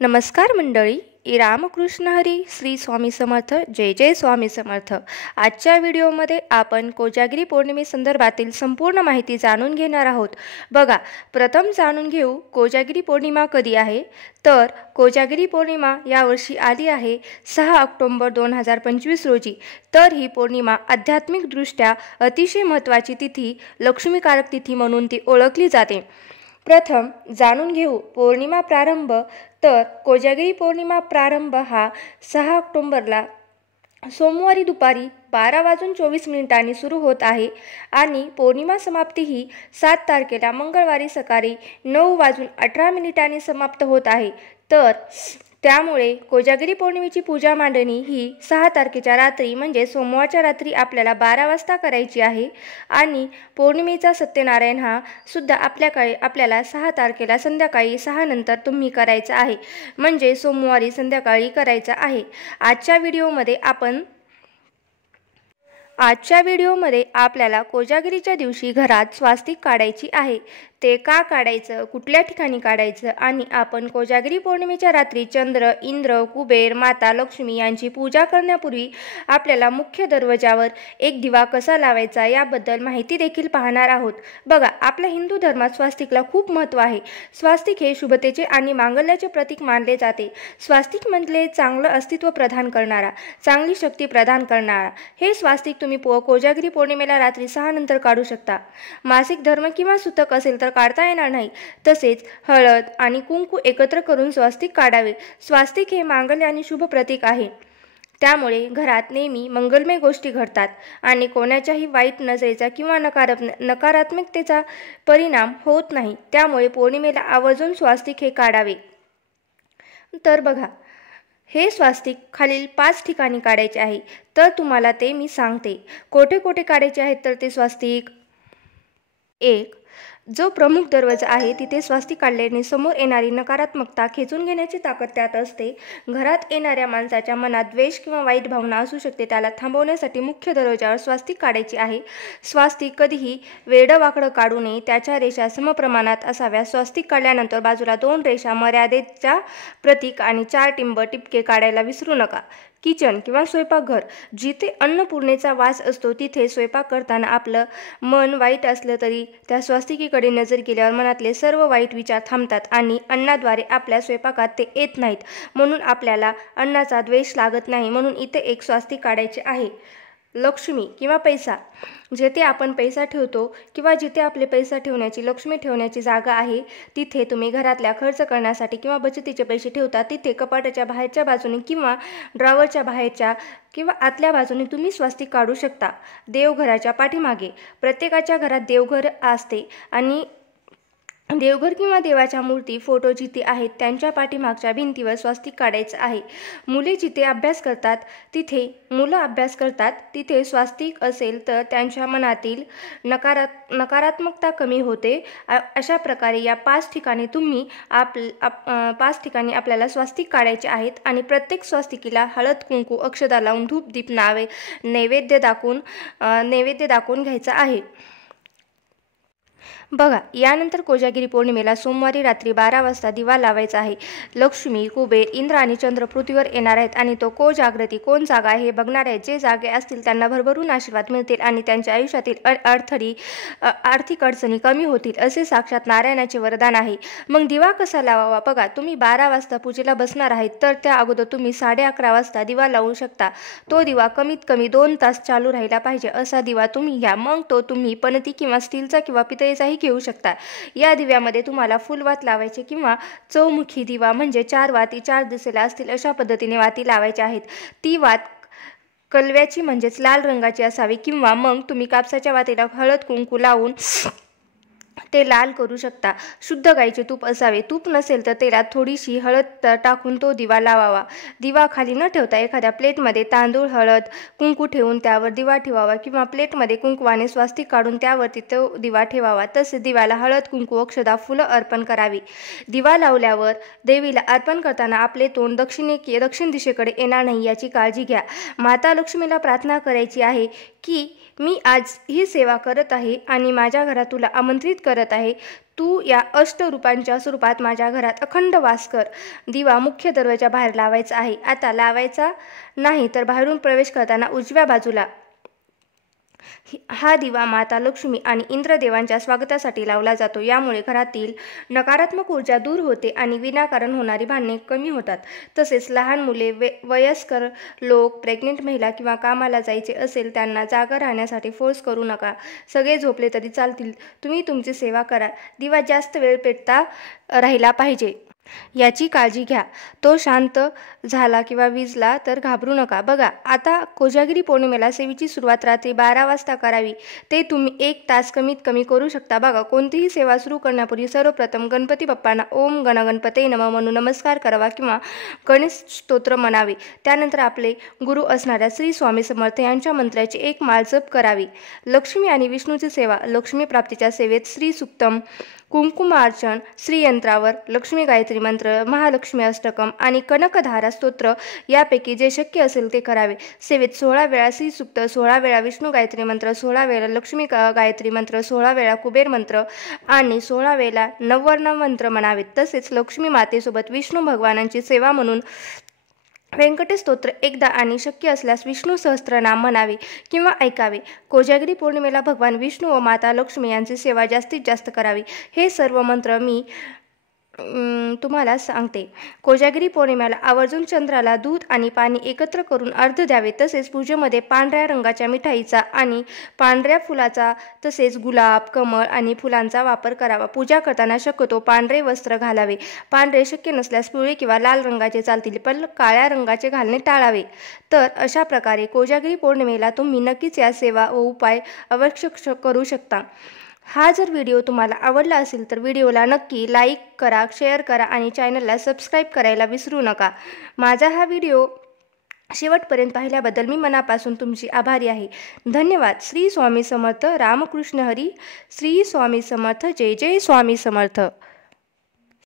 नमस्कार मंडळी. रामकृष्ण हरी. श्री स्वामी समर्थ. जय जय स्वामी समर्थ. आजच्या व्हिडिओमध्ये आपण कोजागिरी पौर्णिमेसंदर्भातील संपूर्ण माहिती जाणून घेणार आहोत. बघा, प्रथम जाणून घेऊ कोजागिरी पौर्णिमा कधी आहे. तर कोजागिरी पौर्णिमा यावर्षी आली आहे 6 ऑक्टोबर 2025 रोजी. तर ही पौर्णिमा आध्यात्मिकदृष्ट्या अतिशय महत्त्वाची तिथी, लक्ष्मीकारक तिथी म्हणून ती ओळखली जाते. प्रथम जाणून घेऊ पौर्णिमा प्रारंभ. तर कोजागिरी पौर्णिमा प्रारंभ हा 6 ऑक्टोबरला सोमवारी दुपारी 12:24 सुरू होत आहे आणि पौर्णिमा समाप्ती ही 7 तारखेला मंगळवारी सकाळी 9:18 समाप्त होत आहे. तर त्यामुळे कोजागिरी पौर्णिमेची पूजा मांडणी ही 6 तारखेच्या रात्री म्हणजे सोमवारच्या रात्री आपल्याला 12 वाजता करायची आहे आणि पौर्णिमेचा सत्यनारायण हा सुद्धा आपल्याला 6 तारखेला संध्याकाळी 6 नंतर तुम्ही करायचा आहे, म्हणजे सोमवारी संध्याकाळी करायचा आहे. आजच्या व्हिडिओमध्ये आपल्याला कोजागिरीच्या दिवशी घरात स्वास्तिक काढायची आहे. ते का काढायचं, कुठल्या ठिकाणी काढायचं आणि आपण कोजागिरी पौर्णिमेच्या रात्री चंद्र, इंद्र, कुबेर, माता लक्ष्मी यांची पूजा करण्यापूर्वी आपल्याला मुख्य दरवाजावर एक दिवा कसा लावायचा याबद्दल माहिती देखील पाहणार आहोत. बघा, आपल्या हिंदू धर्मात स्वास्तिकला खूप महत्त्व आहे. स्वास्तिक हे शुभतेचे आणि मांगल्याचे प्रतीक मानले जाते. स्वास्तिक म्हणजे चांगलं अस्तित्व प्रदान करणारा, चांगली शक्ती प्रदान करणारा. हे स्वास्तिक तुम्ही कोजागिरी पौर्णिमेला रात्री 6 नंतर काढू शकता. मासिक धर्म किंवा सुतक असेल तर काढता येणार नाही. तसेच हळद आणि कुंकू एकत्र करून स्वास्तिक काढावे. स्वास्तिक हे मांगल्य आणि शुभ प्रतीक आहे. त्यामुळे घरात नेहमी मंगलमय गोष्टी घडतात आणि कोणाच्याही वाईट नजरेचा किंवा नकारात्मकतेचा परिणाम होत नाही. त्यामुळे पौर्णिमेला आवर्जून स्वास्तिक हे काढावे. तर बघा, हे स्वास्तिक खालील 5 ठिकाणी काढायचे आहे. तर तुम्हाला ते मी सांगते. कोठे कोठे काढायचे आहेत तर ते स्वास्तिक. 1. जो प्रमुख दरवाजा आहे तिथे स्वास्तिक काढल्याने समोर येणारी नकारात्मकता खेचून घेण्याची ताकद त्यात असते. घरात येणाऱ्या माणसाच्या मनात द्वेष किंवा वाईट भावना असू शकते, त्याला थांबवण्यासाठी मुख्य दरवाजावर स्वास्तिक काढायची आहे. स्वास्तिक कधीही वेडवाकडं काढू नये. त्याच्या रेषा समप्रमाणात असाव्या. स्वास्तिक काढल्यानंतर बाजूला 2 रेषा मर्यादेच्या प्रतीक आणि 4 टिपके काढायला विसरू नका. किचन किंवा स्वयंपाकघर, जिथे अन्नपूर्णेचा वास असतो तिथे स्वयंपाक करताना आपलं मन वाईट असलं तरी त्या स्वास्तिकीकडे नजर केल्यावर मनातले सर्व वाईट विचार थांबतात आणि अन्नाद्वारे आपल्या स्वयंपाकात ते येत नाहीत. म्हणून आपल्याला अन्नाचा द्वेष लागत नाही. म्हणून इथे एक स्वास्तिक काढायचे आहे. लक्ष्मी किंवा पैसा, जिथे आपण पैसा ठेवतो किंवा जिथे आपले पैसा ठेवण्याची, लक्ष्मी ठेवण्याची जागा आहे तिथे तुम्ही घरातल्या खर्च करण्यासाठी किंवा बचतीचे पैसे ठेवता तिथे कपाटाच्या बाहेरच्या बाजूने किंवा ड्रॉवरच्या बाहेरच्या किंवा आतल्या बाजूने तुम्ही स्वास्तिक काढू शकता. देवघराच्या पाठीमागे, प्रत्येकाच्या घरात देवघर असते आणि देवघर किंवा देवाच्या मूर्ती, फोटो जिथे आहेत त्यांच्या पाठीमागच्या भिंतीवर स्वास्तिक काढायचं आहे. मुलं अभ्यास करतात तिथे स्वास्तिक असेल तर त्यांच्या मनातील नकारात्मकता कमी होते. अशा प्रकारे या 5 ठिकाणी 5 ठिकाणी आपल्याला स्वास्तिक काढायचे आहेत आणि प्रत्येक स्वास्तिकीला हळद, कुंकू, अक्षता लावून धूप, दीप, नैवेद्य दाखवून घ्यायचा आहे. बघा, यानंतर कोजागिरी पौर्णिमेला सोमवारी रात्री 12 वाजता दिवा लावायचा आहे. लक्ष्मी, कुबेर, इंद्र आणि चंद्र पृथ्वीवर येणार आहेत आणि तो कोण जागा आहे हे बघणार आहेत. जे जागे असतील त्यांना भरभरून आशीर्वाद मिळतील आणि त्यांच्या आयुष्यातील आर्थिक अडचणी कमी होतील, असे साक्षात नारायणाचे वरदान आहे. मग दिवा कसा लावावा? बघा, तुम्ही 12 वाजता पूजेला बसणार आहेत तर त्या अगोदर तुम्ही 11:30 वाजता दिवा लावू शकता. तो दिवा कमीत कमी 2 तास चालू राहिला पाहिजे असा दिवा तुम्ही घ्या. मग तो तुम्ही पणती किंवा स्टीलचा किंवा पितळेचाही घेऊ शकता. या दिव्यामध्ये तुम्हाला फुलवात लावायचे किंवा चौमुखी दिवा म्हणजे 4 वाती 4 दिशेला असतील अशा पद्धतीने वाती लावायच्या आहेत. ती वात कलव्याची म्हणजेच लाल रंगाची असावी किंवा मग तुम्ही कापसाच्या वातीला हळद कुंकू लावून ते लाल करू शकता. शुद्ध गाईचे तूप असावे. तूप नसेल तर तेलात थोडीशी हळद टाकून तो दिवा लावावा. दिवा खाली न ठेवता एखाद्या प्लेटमध्ये तांदूळ, हळद, कुंकू ठेवून त्यावर दिवा ठेवावा किंवा प्लेटमध्ये कुंकवाने स्वास्तिक काढून त्यावरती तो दिवा ठेवावा. तसेच दिव्याला हळद, कुंकू, अक्षता, फुलं अर्पण करावी. दिवा लावल्यावर देवीला अर्पण करताना आपले तोंड दक्षिण दिशेकडे येणार नाही याची काळजी घ्या. माता लक्ष्मीला प्रार्थना करायची आहे की मी आज ही सेवा करत आहे आणि माझ्या घरात तुला आमंत्रित करत आहे. तू या अष्टरूपांच्या स्वरूपात माझ्या घरात अखंड वास कर. दिवा मुख्य दरवाजा बाहेर लावायचा आहे. आता लावायचा नाही तर बाहेरून प्रवेश करताना उजव्या बाजूला हा दिवा माता लक्ष्मी आणि इंद्रदेवांच्या स्वागतासाठी लावला जातो. यामुळे घरातील नकारात्मक ऊर्जा दूर होते आणि विनाकारण होणारी भांडणे कमी होतात. तसेच लहान मुले, वयस्कर लोक, प्रेग्नेंट महिला किंवा कामाला जायचे असेल त्यांना जागा राहण्यासाठी फोर्स करू नका. सगळे झोपले तरी चालतील. तुम्ही तुमची सेवा करा. दिवा जास्त वेळ पेटता राहिला पाहिजे याची काळजी घ्या. तो शांत झाला किंवा विझला तर घाबरू नका. बघा, आता कोजागिरी पौर्णिमेला सेवेची सुरुवात रात्री 12 वाजता करावी. ते तुम्ही 1 तास कमीत कमी करू शकता. बघा, कोणतीही सेवा सुरू करण्यापूर्वी सर्वप्रथम गणपती बाप्पांना ओम गणगणपते नमः म्हणून नमस्कार करावा किंवा गणेश स्तोत्र म्हणावे. त्यानंतर आपले गुरु असणाऱ्या श्री स्वामी समर्थ यांच्या मंत्राची 1 माळ जप करावी. लक्ष्मी आणि विष्णूची सेवा. लक्ष्मी प्राप्तीच्या सेवेत श्री सुक्तम, कुंकुमार्चन, श्रीयंत्रावर, लक्ष्मी गायत्री मंत्र, महालक्ष्मी अष्टकम आणि कनकधारा स्तोत्र यापैकी जे शक्य असेल ते करावे. सेवेत 16 वेळा श्रीसुक्त, 16 वेळा विष्णू गायत्री मंत्र, 16 वेळा लक्ष्मी गायत्री मंत्र, 16 वेळा कुबेर मंत्र आणि 16 वेळा नववर्ण मंत्र म्हणावेत. तसेच लक्ष्मी मातेसोबत विष्णू भगवानांची सेवा म्हणून व्यंकटेश स्तोत्र एकदा आणि शक्य असल्यास विष्णू सहस्त्रनाम म्हणावे किंवा ऐकावे. कोजागिरी पौर्णिमेला भगवान विष्णू व माता लक्ष्मी यांची सेवा जास्तीत जास्त करावी. हे सर्व मंत्र मी तुम्हाला सांगते. कोजागिरी पौर्णिमेला आवर्जून चंद्राला दूध आणि पाणी एकत्र करून अर्घ्य द्यावे. तसेच पूजेमध्ये पांढऱ्या रंगाच्या मिठाईचा आणि पांढऱ्या फुलाचा तसेच गुलाब, कमळ आणि फुलांचा वापर करावा. पूजा करताना शक्यतो पांढरे वस्त्र घालावे. पांढरे शक्य नसल्यास पिवळे किंवा लाल रंगाचे चालतील, पण काळ्या रंगाचे घालणे टाळावे. तर अशा प्रकारे कोजागिरी पौर्णिमेला तुम्ही नक्कीच या सेवा व उपाय अवश्य करू शकता. हा जर व्हिडिओ तुम्हाला आवडला असेल तर व्हिडिओला नक्की लाईक करा, शेअर करा आणि चॅनलला सबस्क्राईब करायला विसरू नका. माझा हा व्हिडिओ शेवटपर्यंत पाहिल्याबद्दल मी मनापासून तुमची आभारी आहे. धन्यवाद. श्री स्वामी समर्थ. रामकृष्ण हरी. श्री स्वामी समर्थ. जय जय स्वामी समर्थ.